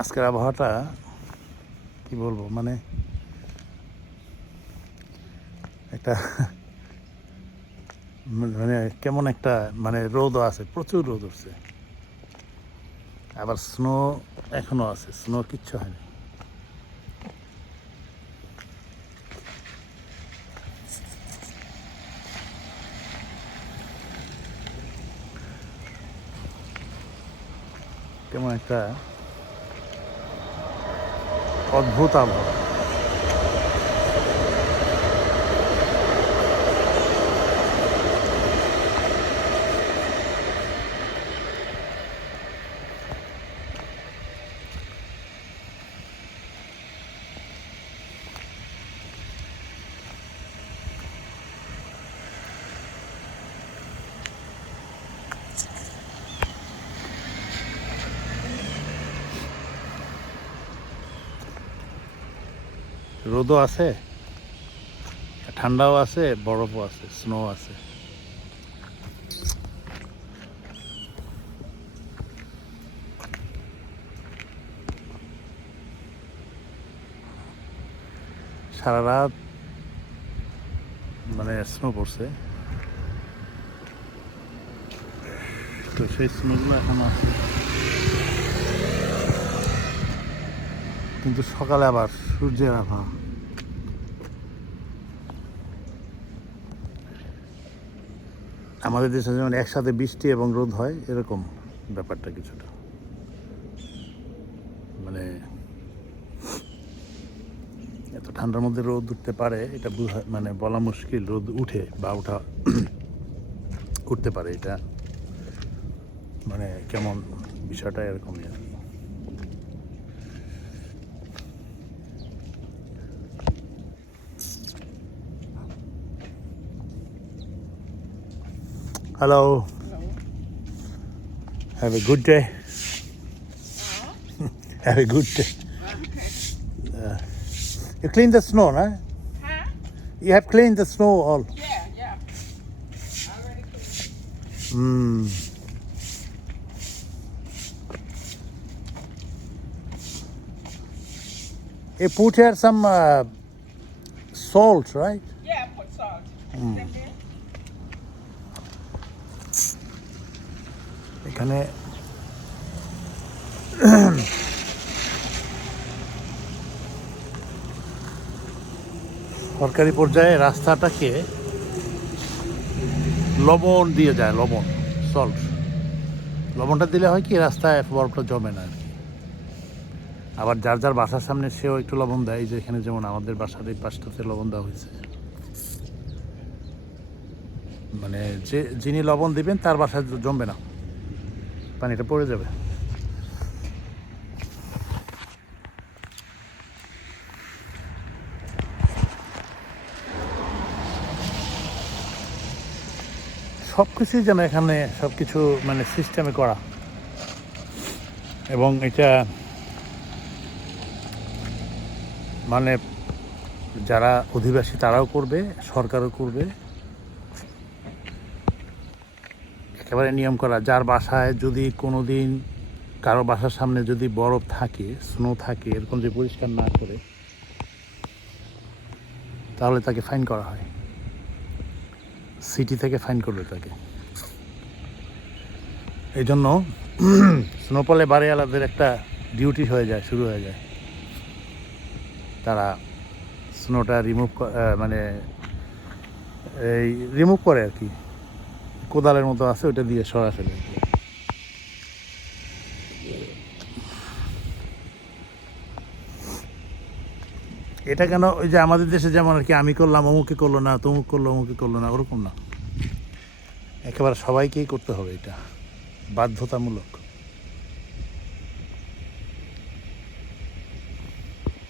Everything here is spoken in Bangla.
আজকের আবহাওয়াটা কি বলবো, মানে একটা মানে কেমন একটা, মানে রোদও আছে, প্রচুর রোদ উঠছে, আবার স্নো এখনো আছে, স্নো কিচ্ছু হয়নি। কেমন একটা অদ্ভুত আবহাওয়া। রোদও আছে, ঠান্ডাও আছে, বরফও আছে, স্নো আছে। সারা রাত মানে স্নো পড়ছে, তো সেই স্নোগুলো এখন আছে, কিন্তু সকালে আবার সূর্যের আভা। আমাদের দেশে যেমন একসাথে বৃষ্টি এবং রোদ হয়, এরকম ব্যাপারটা কিছুটা, মানে এত ঠান্ডার মধ্যে রোদ উঠতে পারে এটা মানে বলা মুশকিল। রোদ উঠে বা উঠতে পারে, এটা মানে কেমন বিষয়টা এরকমই আর কি। Hello, have a good day, have a good day. You clean the snow, no? Huh? You have cleaned the snow all. Yeah. Already clean. You put here some salt, right? Yeah, put salt. Them there? এখানে সরকারি পর্যায়ে রাস্তাটাকে লবণ দিয়ে যায়, লবণ, সল্ট। লবণটা দিলে হয় কি, রাস্তায় বরফটা জমে না আর কি। আবার যার যার বাসার সামনে সেও একটু লবণ দেয়, যে এখানে যেমন আমাদের বাসার এই পাশটাতে লবণ দেওয়া হয়েছে, মানে যিনি লবণ দিবেন তার বাসায় জমবে না, পানিটা পড়ে যাবে। সব কিছুই যেন এখানে সব কিছু মানে সিস্টেমে করা, এবং এটা মানে যারা অধিবাসী তারাও করবে, সরকারও করবে, একেবারে নিয়ম করা। যার বাসায় যদি কোনো দিন কারো বাসার সামনে যদি বরফ থাকে, স্নো থাকে, এরকম যে পরিষ্কার না করে, তাহলে তাকে ফাইন করা হয়, সিটি থেকে ফাইন করবে তাকে। এই জন্য স্নোপলে বাড়িওয়ালাদের একটা ডিউটি হয়ে যায়, শুরু হয়ে যায়। তারা স্নোটা মানে এই রিমুভ করে আর কি, কোদালের মতো আছে, ওটা দিয়ে সরাসরি। এটা কেন, ওই যে আমাদের দেশে যেমন আর কি, আমি করলাম অমুকে করলো না, তমুক করলো অমুকে করলো না, ওরকম না, একেবারে সবাইকেই করতে হবে, এটা বাধ্যতামূলক।